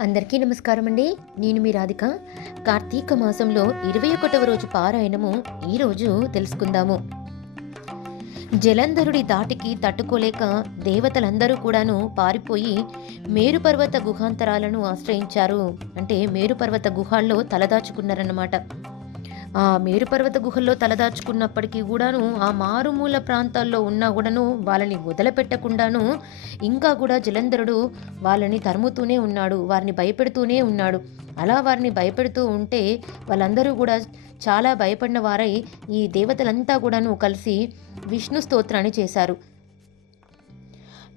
అందరికీ నమస్కారం అండి. నేను మీ రాధిక. కార్తీక మాసంలో ఇరవై ఒకటవ రోజు పారాయణము ఈరోజు తెలుసుకుందాము. జలంధరుడి దాటికి తట్టుకోలేక దేవతలందరూ కూడాను పారిపోయి మేరుపర్వత గుహాంతరాలను ఆశ్రయించారు. అంటే మేరుపర్వత గుహాల్లో తలదాచుకున్నారన్నమాట. ఆ మేరుపర్వత గుహల్లో తలదాచుకున్నప్పటికీ కూడాను ఆ మారుమూల ప్రాంతాల్లో ఉన్నా కూడాను వాళ్ళని వదిలిపెట్టకుండాను ఇంకా కూడా జలంధరుడు వాళ్ళని తరుముతూనే ఉన్నాడు వారిని భయపెడుతూనే ఉన్నాడు. అలా వారిని భయపెడుతూ ఉంటే వాళ్ళందరూ కూడా చాలా భయపడిన వారై ఈ దేవతలంతా కూడాను కలిసి విష్ణు స్తోత్రాన్ని చేశారు.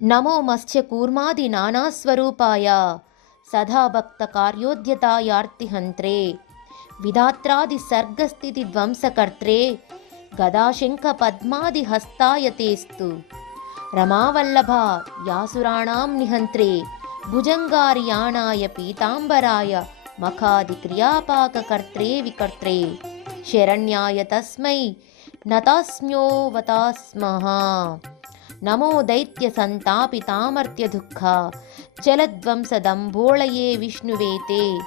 నమో మత్స్య కూర్మాది నానాస్వరూపాయ సదాభక్త కార్యోద్యతాయార్తిహంత్రే విధాత్రాది సర్గస్థితి ధ్వంసకర్త్రే గదాశంఖ పద్మాది హస్తాయతేస్తు రమావల్లభ యాసురాణాం నిహంత్రే భుజంగార్యాణాయ పీతాంబరాయ మఖాది క్రియాపాకకర్త్రే వికర్త్రే. శరణ్యాయ తస్మై నతాస్మ్యోవతాస్మః నమో దైత్య సంతాపితామర్త్య దుఃఖ చలద్వంసదంభోళయే విష్ణువేతే.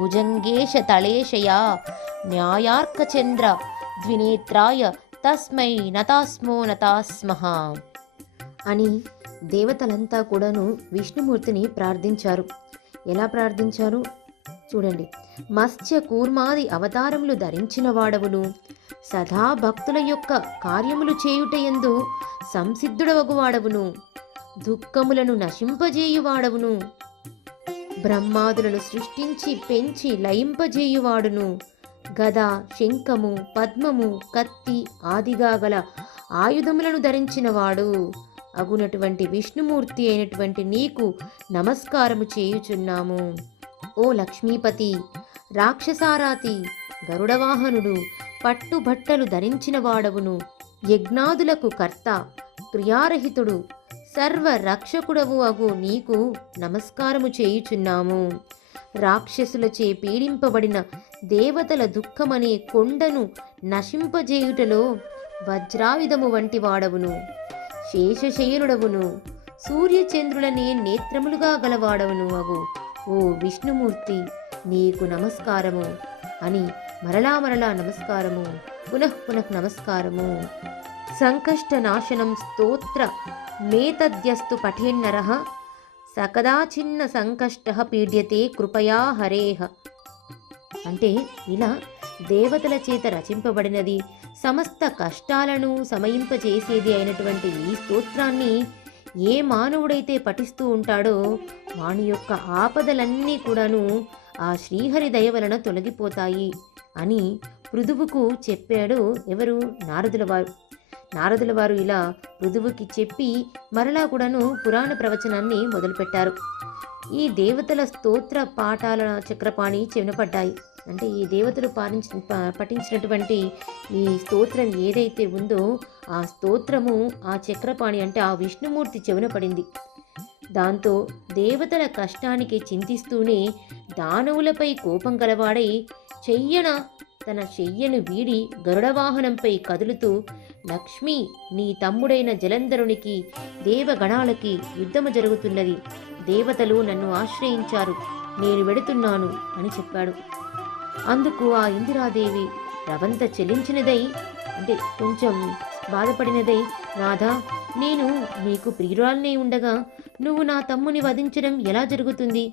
భుజంగేశ తళేశయా న్యాయార్కచంద్ర ద్వినేత్రాయ తస్మై నతాస్మో నతాస్మహ అని దేవతలంతా కూడాను విష్ణుమూర్తిని ప్రార్థించారు. ఎలా ప్రార్థించారు? చూడండి. మత్స్య కూర్మాది అవతారములు ధరించిన వాడవును. సదా భక్తుల యొక్క కార్యములు చేయుటయందు సంసిద్ధుడవగువాడవును దుఃఖములను నశింపజేయువాడవును. బ్రహ్మాదులను సృష్టించి పెంచి లయింపజేయువాడును. గద శంఖము పద్మము కత్తి ఆదిగా గల ఆయుధములను ధరించినవాడు. అగునటువంటి విష్ణుమూర్తి అయినటువంటి నీకు నమస్కారము చేయుచున్నాము. ఓ లక్ష్మీపతి రాక్షసారాతి గరుడవాహనుడు పట్టుబట్టలు ధరించిన వాడవును యజ్ఞాదులకు కర్త క్రియారహితుడు సర్వ రక్షకుడవు అగు నీకు నమస్కారము చేయుచున్నాము. రాక్షసులచే పీడింపబడిన దేవతల దుఃఖమనే కొండను నశింపజేయుటలో వజ్రాయుధము వంటి వాడవును శేషశయనుడవును సూర్యచంద్రులనే నేత్రములుగా గలవాడవును అగు. ఓ విష్ణుమూర్తి నీకు నమస్కారము అని మరలా మరలా నమస్కారము. పునః పునః నమస్కారము. సంకష్ట నాశనం స్తోత్ర మేతద్యస్తు పఠేన్నర. సకదాచిన్న సంకష్ట పీడ్యతే కృపయా హరేహ అంటే ఇలా దేవతల చేత రచింపబడినది సమస్త కష్టాలను సమయింపచేసేది అయినటువంటి ఈ స్తోత్రాన్ని ఏ మానవుడైతే పఠిస్తూ ఉంటాడో వాని యొక్క ఆపదలన్నీ కూడాను ఆ శ్రీహరి దయ వలన తొలగిపోతాయి అని పృథువుకు చెప్పాడు ఎవరు? నారదుల వారు. నారదుల వారు ఇలా పృథువుకి చెప్పి మరలా కూడాను పురాణ ప్రవచనాన్ని మొదలుపెట్టారు. ఈ దేవతల స్తోత్ర పాఠాల చక్రపాణి చెవినపడ్డాయి. అంటే ఈ దేవతలు పాటించిన పఠించినటువంటి ఈ స్తోత్రం ఏదైతే ఉందో ఆ స్తోత్రము ఆ చక్రపాణి అంటే ఆ విష్ణుమూర్తి చెవిన పడింది దాంతో దేవతల కష్టానికి చింతిస్తూనే దానవులపై కోపం గలవాడై చెయ్యన తన చెయ్యను వీడి గరుడవాహనంపై కదులుతూ లక్ష్మి నీ తమ్ముడైన జలంధరునికి దేవగణాలకి యుద్ధము జరుగుతున్నది. దేవతలు నన్ను ఆశ్రయించారు. నేను వెడుతున్నాను అని చెప్పాడు. అందుకు ఆ ఇందిరాదేవి రవంత చెల్లించినదై అంటే కొంచెం బాధపడినదై నాథా నేను నీకు ప్రియురాలనే ఉండగా నువ్వు నా తమ్ముని వధించడం ఎలా జరుగుతుంది?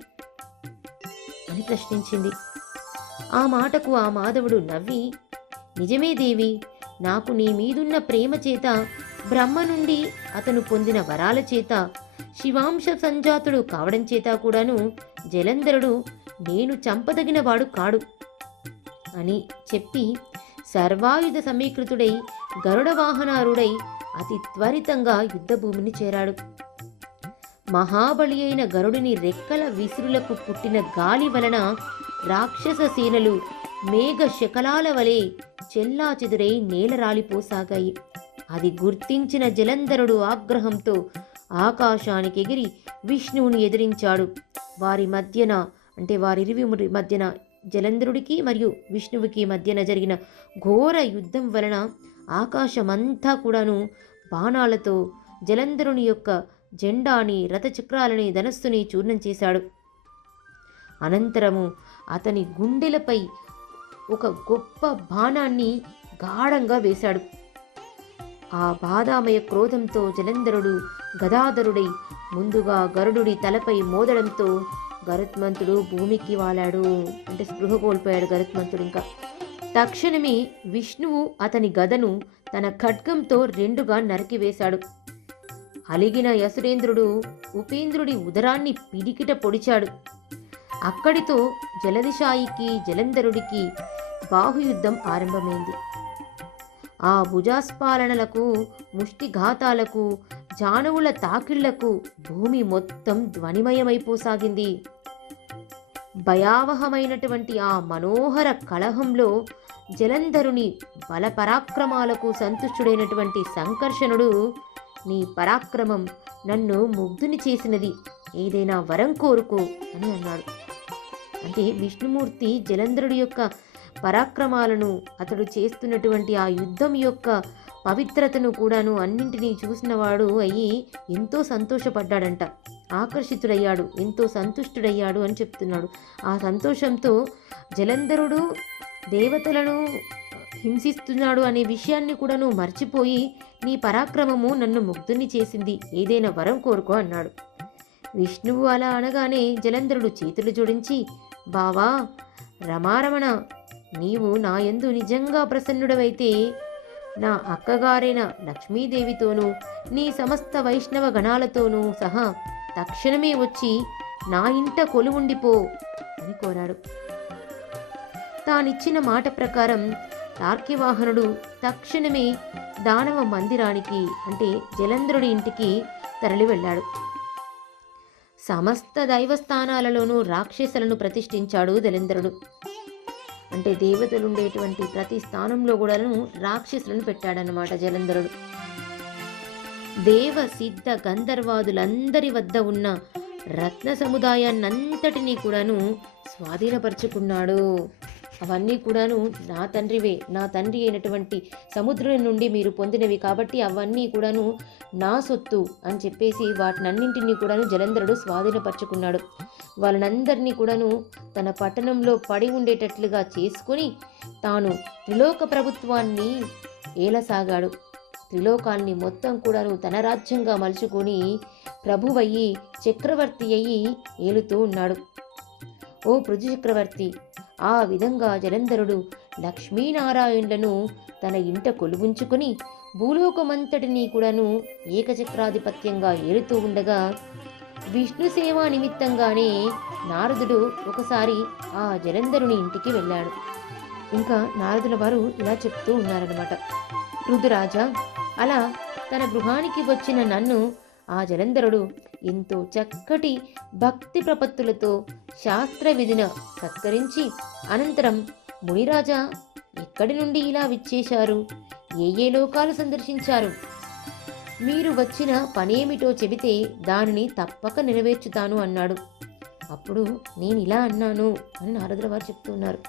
అని ప్రశ్నించింది. ఆ మాటకు ఆ మాధవుడు నవ్వి నిజమే దేవి నాకు నీ మీదున్న ప్రేమ చేత బ్రహ్మ నుండి అతను పొందిన వరాల చేత శివాంశ సంజాతుడు కావడం చేత కూడాను జలంధరుడు నేను చంపదగిన వాడు కాడు అని చెప్పి సర్వాయుధ సమీకృతుడై గరుడ వాహనారుడై అతి త్వరితంగా యుద్ధభూమిని చేరాడు. మహాబలి అయిన గరుడిని రెక్కల విసురులకు పుట్టిన గాలి వలన రాక్షస సేనలు మేఘ శకలాల వలె చెల్లాచెదురై నేలరాలిపోసాగాయి. అది గుర్తించిన జలంధరుడు ఆగ్రహంతో ఆకాశానికి ఎగిరి విష్ణువుని ఎదిరించాడు. వారి మధ్యన అంటే వారిరువి మధ్యన జలంధరుడికి మరియు విష్ణువుకి మధ్యన జరిగిన ఘోర యుద్ధం వలన ఆకాశమంతా కూడాను బాణాలతో జలంధరుని యొక్క జెండాని రథచక్రాలని ధనస్సుని చూర్ణం చేశాడు. అనంతరము అతని గుండెలపై ఒక గొప్ప బాణాన్ని గాఢంగా వేశాడు. ఆ బాధామయ క్రోధంతో జలంధరుడు గదాధరుడై ముందుగా గరుడుడి తలపై మోదడంతో గరుత్మంతుడు భూమికి వాలాడు. అంటే స్పృహ కోల్పోయాడు గరుత్మంతుడు ఇంకా. తక్షణమే విష్ణువు అతని గదను తన ఖడ్గంతో రెండుగా నరికివేశాడు అలిగిన యసురేంద్రుడు ఉపేంద్రుడి ఉదరాన్ని పిడికిట పొడిచాడు. అక్కడితో జలదిశాయికి జలంధరుడికి బాహుయుద్ధం ఆరంభమైంది. ఆ భుజాస్పాలనలకు ముష్టిఘాతాలకు జానువుల తాకిళ్ళకు భూమి మొత్తం ధ్వనిమయమైపోసాగింది. భయావహమైనటువంటి ఆ మనోహర కలహంలో జలంధరుని బలపరాక్రమాలకు సంతుష్టుడైనటువంటి సంకర్షణుడు నీ పరాక్రమం నన్ను ముగ్ధుని చేసినది. ఏదైనా వరం కోరుకో అని అన్నాడు. అంటే విష్ణుమూర్తి జలంధరుడి యొక్క పరాక్రమాలను అతడు చేస్తున్నటువంటి ఆ యుద్ధం యొక్క పవిత్రతను కూడాను అన్నింటినీ చూసినవాడు అయ్యి ఎంతో సంతోషపడ్డాడంట. ఆకర్షితుడయ్యాడు ఎంతో సంతుష్టుడయ్యాడు అని చెప్తున్నాడు. ఆ సంతోషంతో జలంధరుడు దేవతలను హింసిస్తున్నాడు అనే విషయాన్ని కూడాను మర్చిపోయి నీ పరాక్రమము నన్ను ముగ్ధుని చేసింది ఏదైనా వరం కోరుకో అన్నాడు. విష్ణువు అలా అనగానే జలంధరుడు చేతులు జోడించి బావా రమారమణ నీవు నా యందు నిజంగా ప్రసన్నుడవైతే నా అక్కగారైన లక్ష్మీదేవితోనూ నీ సమస్త వైష్ణవ గణాలతోనూ సహా తక్షణమే వచ్చి నా ఇంట కొలువుండిపో అని కోరాడు. తానిచ్చిన మాట ప్రకారం తార్కివాహనుడు తక్షణమే దానవ మందిరానికి అంటే జలంధ్రుడి ఇంటికి తరలి వెళ్ళాడు సమస్త దైవస్థానాలలోనూ రాక్షసులను ప్రతిష్ఠించాడు జలంధరుడు అంటే దేవతలు ఉండేటువంటి ప్రతి స్థానంలో కూడాను రాక్షసులను పెట్టాడనమాట జలంధరుడు. దేవ సిద్ధ గంధర్వాదులందరి వద్ద ఉన్న రత్న సముదాయాన్నంతటినీ కూడాను స్వాధీనపరుచుకున్నాడు. అవన్నీ కూడాను నా తండ్రివే నా తండ్రి అయినటువంటి సముద్రం నుండి మీరు పొందినవి కాబట్టి అవన్నీ కూడాను నా సొత్తు అని చెప్పేసి వాటినన్నింటినీ కూడాను జలంధరుడు స్వాధీనపరుచుకున్నాడు. వాళ్ళనందరినీ కూడాను తన పట్టణంలో పడి ఉండేటట్లుగా చేసుకుని తాను త్రిలోక ప్రభుత్వాన్ని ఏలసాగాడు. త్రిలోకాల్ని మొత్తం కూడాను తన రాజ్యంగా మలుచుకొని ప్రభువయ్యి చక్రవర్తి అయ్యి ఏలుతూ ఉన్నాడు. ఓ పృథు చక్రవర్తి ఆ విధంగా జలంధరుడు లక్ష్మీనారాయణులను తన ఇంట కొలువుంచుకుని భూలోకమంతటిని కూడాను ఏకచక్రాధిపత్యంగా ఏలుతూ ఉండగా విష్ణు సేవా నిమిత్తంగానే నారదుడు ఒకసారి ఆ జలంధరుని ఇంటికి వెళ్ళాడు. ఇంకా నారదుల వారు ఇలా చెప్తూ ఉన్నారనమాట రుదురాజా అలా తన గృహానికి వచ్చిన నన్ను ఆ జలంధరుడు ఎంతో చక్కటి భక్తి ప్రపత్తులతో శాస్త్ర విధిన సత్కరించి అనంతరం మునిరాజా ఎక్కడి నుండి ఇలా విచ్చేశారు? ఏ ఏ లోకాలు సందర్శించారు? మీరు వచ్చిన పనేమిటో చెబితే దానిని తప్పక నెరవేర్చుతాను అన్నాడు. అప్పుడు నేను ఇలా అన్నాను అని నారదుల వారు చెప్తున్నారు.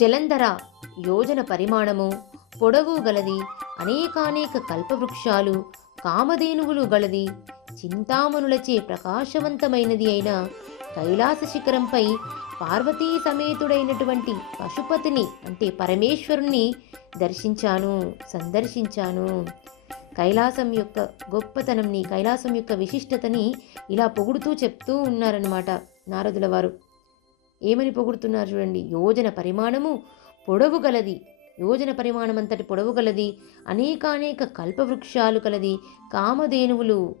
జలంధర యోజన పరిమాణము పొడవు గలది అనేకానేక కల్పవృక్షాలు కామధేనువులు గలది చింతామణులచే ప్రకాశవంతమైనది అయిన కైలాస శిఖరంపై పార్వతీ సమేతుడైనటువంటి పశుపతిని అంటే పరమేశ్వరుణ్ణి దర్శించాను సందర్శించాను. కైలాసం యొక్క గొప్పతనంని కైలాసం యొక్క విశిష్టతని ఇలా పొగుడుతూ చెప్తూ ఉన్నారనమాట నారదుల వారు ఏమని పొగుడుతున్నారు చూడండి యోజన పరిమాణము పొడవు గలది యోజన పరిమాణం అంతటి పొడవు గలది అనేకానేక కల్పవృక్షాలు కలది కామధేనువులు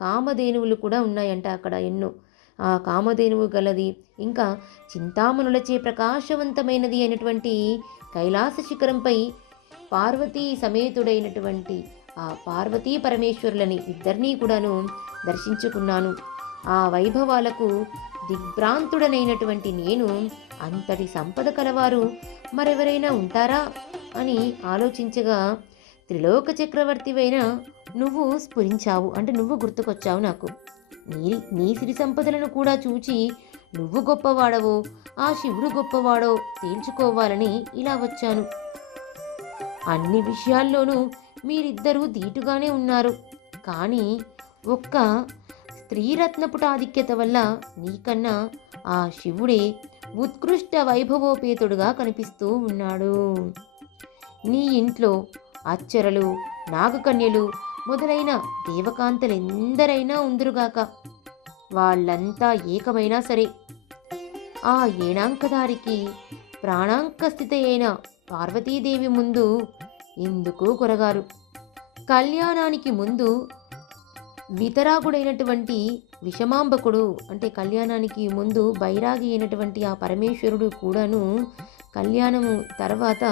కామధేనువులు కూడా ఉన్నాయంట అక్కడ ఎన్నో. ఆ కామధేనువు గలది ఇంకా చింతామణులచే ప్రకాశవంతమైనది అయినటువంటి కైలాస శిఖరంపై పార్వతీ సమేతుడైనటువంటి ఆ పార్వతీ పరమేశ్వరులని ఇద్దరినీ కూడాను దర్శించుకున్నాను. ఆ వైభవాలకు దిగ్భ్రాంతుడనైనటువంటి నేను అంతటి సంపద కలవారు మరెవరైనా ఉంటారా అని ఆలోచించగా త్రిలోక చక్రవర్తివైన నువ్వు స్ఫురించావు అంటే నువ్వు గుర్తుకొచ్చావు నాకు. నీ నీ సిరి సంపదలను కూడా చూచి నువ్వు గొప్పవాడవో ఆ శివుడు గొప్పవాడో తేల్చుకోవాలని ఇలా వచ్చాను. అన్ని విషయాల్లోనూ మీరిద్దరూ ధీటుగానే ఉన్నారు. కానీ ఒక్క త్రీరత్నపుటాధిక్యత వల్ల నీకన్నా ఆ శివుడే ఉత్కృష్ట వైభవోపేతుడుగా కనిపిస్తూ ఉన్నాడు. నీ ఇంట్లో అచ్చరలు నాగకన్యలు మొదలైన దేవకాంతలెందరైనా ఉందురుగాక. వాళ్ళంతా ఏకమైనా సరే. ఆ ఏణాంకదారికి ప్రాణాంక స్థితి అయిన పార్వతీదేవి ముందు ఎందుకు కొరగారు. కళ్యాణానికి ముందు వితరాగుడైనటువంటి విషమాంబకుడు అంటే కళ్యాణానికి ముందు బైరాగి అయినటువంటి ఆ పరమేశ్వరుడు కూడాను కళ్యాణము తర్వాత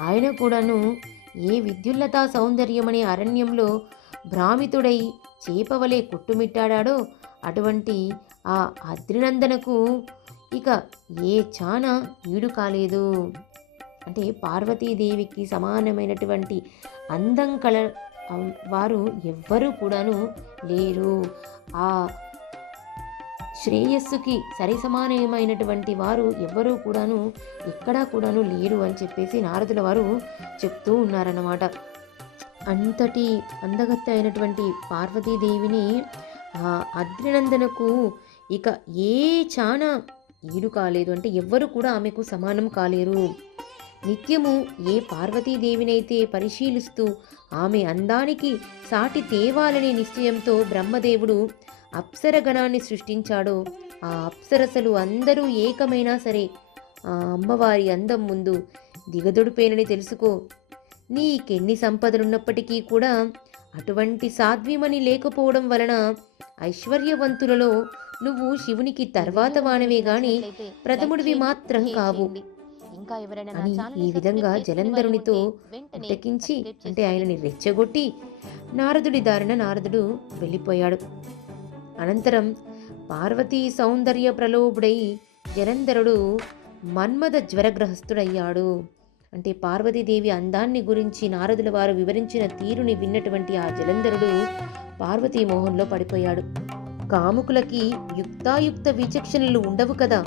ఆయన కూడాను ఏ విద్యుల్లతా సౌందర్యమనే అరణ్యంలో భ్రామితుడై చేపవలే కొట్టుమిట్టాడాడో అటువంటి ఆ అద్రినందనకు ఇక ఏ చాన ఈడు కాలేదు. అంటే పార్వతీదేవికి సమానమైనటువంటి అందం కల వారు ఎవ్వరూ కూడాను లేరు. ఆ శ్రేయస్సుకి సరిసమానమైనటువంటి వారు ఎవ్వరూ కూడాను ఎక్కడా కూడాను లేరు అని చెప్పేసి నారదుల వారు చెప్తూ ఉన్నారన్నమాట. అంతటి అందగత్త అయినటువంటి పార్వతీదేవిని ఆ అద్రినందనకు ఇక ఏ చాన ఈడు కాలేదు. అంటే ఎవ్వరు కూడా ఆమెకు సమానం కాలేరు. నిత్యము ఏ పార్వతీదేవినైతే పరిశీలిస్తూ ఆమె అందానికి సాటి తేవాలనే నిశ్చయంతో బ్రహ్మదేవుడు అప్సరగణాన్ని సృష్టించాడో ఆ అప్సరసలు అందరూ ఏకమైనా సరే ఆ అమ్మవారి అందం ముందు దిగదొడిపేనని తెలుసుకో. నీకెన్ని సంపదలున్నప్పటికీ కూడా అటువంటి సాధ్వీమని లేకపోవడం వలన ఐశ్వర్యవంతులలో నువ్వు శివునికి తర్వాత వానవే గాని ప్రథముడివి మాత్రం కావు. అని ఈ విధంగా జలంధరునితో ఉట్టెకించి అంటే ఆయనని రెచ్చగొట్టి నారదుడి దారిన నారదుడు వెళ్ళిపోయాడు. అనంతరం పార్వతీ సౌందర్య ప్రలోభుడై జలంధరుడు మన్మద జ్వరగ్రహస్థుడయ్యాడు. అంటే పార్వతీదేవి అందాన్ని గురించి నారదుల వారు వివరించిన తీరుని విన్నటువంటి ఆ జలంధరుడు పార్వతీ మోహంలో పడిపోయాడు. కాముకులకి యుక్తాయుక్త విచక్షణలు ఉండవు కదా.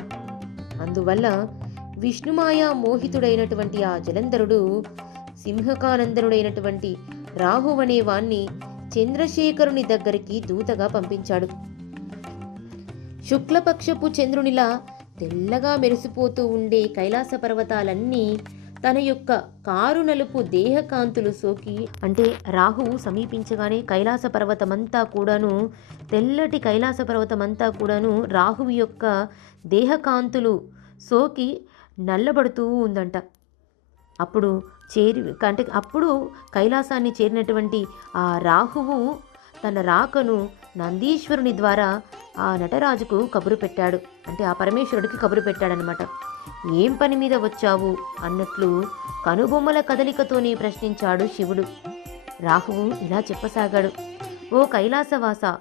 అందువల్ల విష్ణుమాయ మోహితుడైనటువంటి ఆ జలంధరుడు సింహకానందనుడైనటువంటి రాహువనే వాణ్ణి చంద్రశేఖరుని దగ్గరికి దూతగా పంపించాడు. శుక్లపక్షపు చంద్రునిలా తెల్లగా మెరిసిపోతూ ఉండే కైలాస పర్వతాలన్నీ తన యొక్క కారు నలుపు దేహకాంతులు సోకి అంటే రాహువు సమీపించగానే కైలాస పర్వతమంతా కూడాను తెల్లటి కైలాస పర్వతమంతా కూడాను రాహువు యొక్క దేహకాంతులు సోకి నల్లబడుతూ ఉందంట. అప్పుడు చేరి అంటే అప్పుడు కైలాసాన్ని చేరినటువంటి ఆ రాహువు తన రాకను నందీశ్వరుని ద్వారా ఆ నటరాజుకు కబురు పెట్టాడు. అంటే ఆ పరమేశ్వరుడికి కబురు పెట్టాడనమాట ఏం పని మీద వచ్చావు? అన్నట్లు కనుబొమ్మల కదలికతోనే ప్రశ్నించాడు శివుడు. రాహువు ఇలా చెప్పసాగాడు. ఓ కైలాసవాస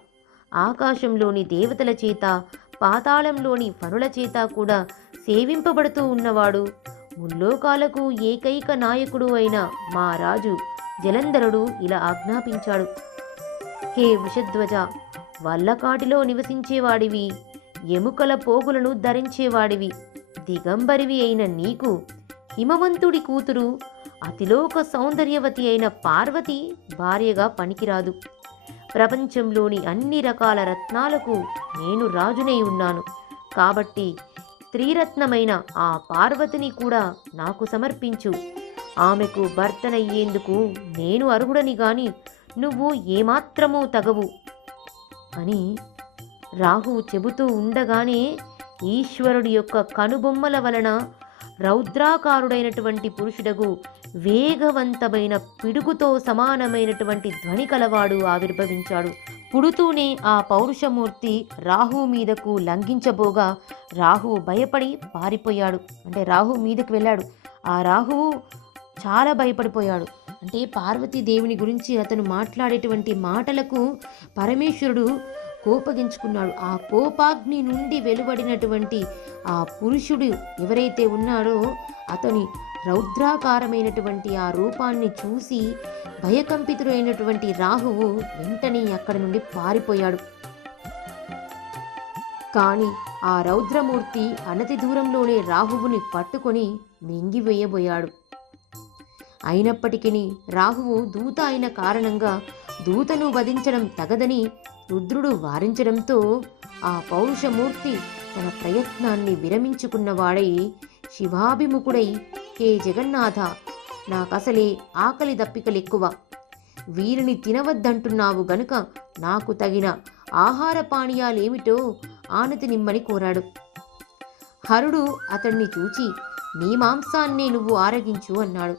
ఆకాశంలోని దేవతల చేత పాతాళంలోని పనుల చేత కూడా సేవింపబడుతూ ఉన్నవాడు ముల్లోకాలకు ఏకైక నాయకుడు అయిన మా రాజు జలంధరుడు ఇలా ఆజ్ఞాపించాడు. హే వృషధ్వజ వల్లకాటిలో నివసించేవాడివి ఎముకల పోగులను ధరించేవాడివి దిగంబరివి అయిన నీకు హిమవంతుడి కూతురు అతిలోక సౌందర్యవతి అయిన పార్వతి భార్యగా పనికిరాదు. ప్రపంచంలోని అన్ని రకాల రత్నాలకు నేను రాజునై ఉన్నాను. కాబట్టి స్త్రీరత్నమైన ఆ పార్వతిని కూడా నాకు సమర్పించు. ఆమెకు భర్తనయ్యేందుకు నేను అర్హుడని గాని నువ్వు ఏమాత్రమూ తగవు. అని రాహు చెబుతూ ఉండగానే ఈశ్వరుడి యొక్క కనుబొమ్మల వలన రౌద్రాకారుడైనటువంటి పురుషుడగు వేగవంతమైన పిడుగుతో సమానమైనటువంటి ధ్వని కలవాడు ఆవిర్భవించాడు. పుడుతూనే ఆ పౌరుషమూర్తి రాహు మీదకు లంఘించబోగా రాహు భయపడి పారిపోయాడు. అంటే రాహు మీదకు వెళ్ళాడు. ఆ రాహువు చాలా భయపడిపోయాడు. అంటే పార్వతీదేవిని గురించి అతను మాట్లాడేటువంటి మాటలకు పరమేశ్వరుడు కోపగించుకున్నాడు. ఆ కోపాగ్ని నుండి వెలువడినటువంటి ఆ పురుషుడు ఎవరైతే ఉన్నాడో అతని రౌద్రాకారమైనటువంటి ఆ రూపాన్ని చూసి భయకంపితుడైనటువంటి రాహువు వెంటనే అక్కడి నుండి పారిపోయాడు. కానీ ఆ రౌద్రమూర్తి అనతి దూరంలోనే రాహువుని పట్టుకొని మింగివేయబోయాడు. అయినప్పటికీ రాహువు దూత అయిన కారణంగా దూతను వధించడం తగదని రుద్రుడు వారించడంతో ఆ పౌరుషమూర్తి తన ప్రయత్నాన్ని విరమించుకున్నవాడై శివాభిముఖుడై కే. జగన్నాథ. నాకసలే ఆకలి దప్పికలెక్కువ. వీరిని తినవద్దంటున్నావు గనుక నాకు తగిన ఆహార పానీయాలేమిటో ఆనతి నిమ్మని కోరాడు. హరుడు అతన్ని చూచి నీ మాంసాన్నే నువ్వు ఆరగించు అన్నాడు.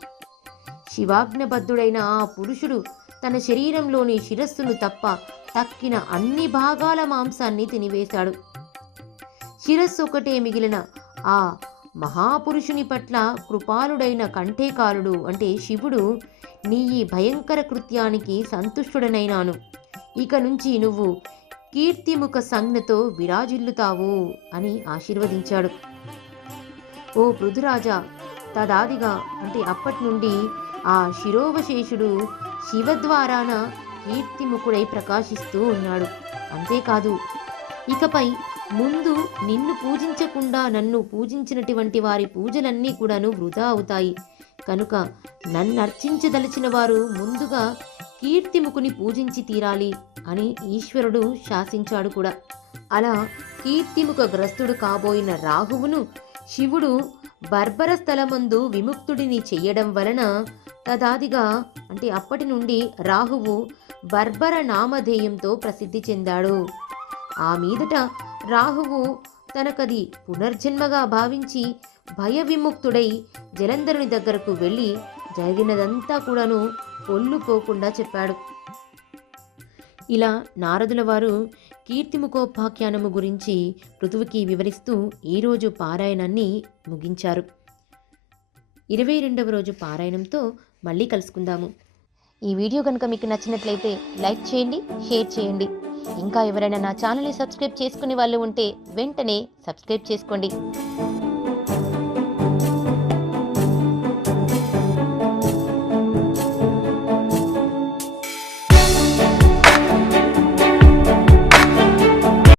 శివాజ్ఞబద్ధుడైన ఆ పురుషుడు తన శరీరంలోని శిరస్సును తప్ప తక్కిన అన్ని భాగాల మాంసాన్ని తినివేశాడు. శిరస్సు ఒకటే మిగిలిన ఆ మహాపురుషుని పట్ల కృపాలుడైన కంఠేకారుడు అంటే శివుడు నీ ఈ భయంకర కృత్యానికి సంతుష్టుడనైనాను. ఇక నుంచి నువ్వు కీర్తిముఖ సంజ్ఞతో విరాజిల్లుతావు అని ఆశీర్వదించాడు. ఓ పృథురాజా తదాదిగా అంటే అప్పటి నుండి ఆ శిరోవశేషుడు శివద్వారాన కీర్తిముఖుడై ప్రకాశిస్తూ ఉన్నాడు. అంతేకాదు ఇకపై ముందు నిన్ను పూజించకుండా నన్ను పూజించినటువంటి వారి పూజలన్నీ కూడాను వృధా అవుతాయి. కనుక నన్ను అర్చించదలిచిన వారు ముందుగా కీర్తిముఖుని పూజించి తీరాలి అని ఈశ్వరుడు శాసించాడు కూడా. అలా కీర్తిముఖ గ్రస్తుడు కాబోయిన రాహువును శివుడు బర్బర స్థలమందు విముక్తుడిని చెయ్యడం వలన తదాదిగా అంటే అప్పటి నుండి రాహువు బర్బర నామధేయంతో ప్రసిద్ధి చెందాడు. ఆ మీదట రాహువు తనకది పునర్జన్మగా భావించి భయ విముక్తుడై జలంధరుని దగ్గరకు వెళ్ళి జరిగినదంతా కూడాను పొల్లుపోకుండా చెప్పాడు. ఇలా నారదుల వారు కీర్తిముఖోపాఖ్యానము గురించి పృథువుకి వివరిస్తూ ఈరోజు పారాయణాన్ని ముగించారు. ఇరవై రెండవ రోజు పారాయణంతో మళ్ళీ కలుసుకుందాము. ఈ వీడియో కనుక మీకు నచ్చినట్లయితే లైక్ చేయండి షేర్ చేయండి. ఇంకా ఎవరైనా నా ఛానల్ని సబ్స్క్రైబ్ చేసుకునే వాళ్ళు ఉంటే వెంటనే సబ్స్క్రైబ్ చేసుకోండి.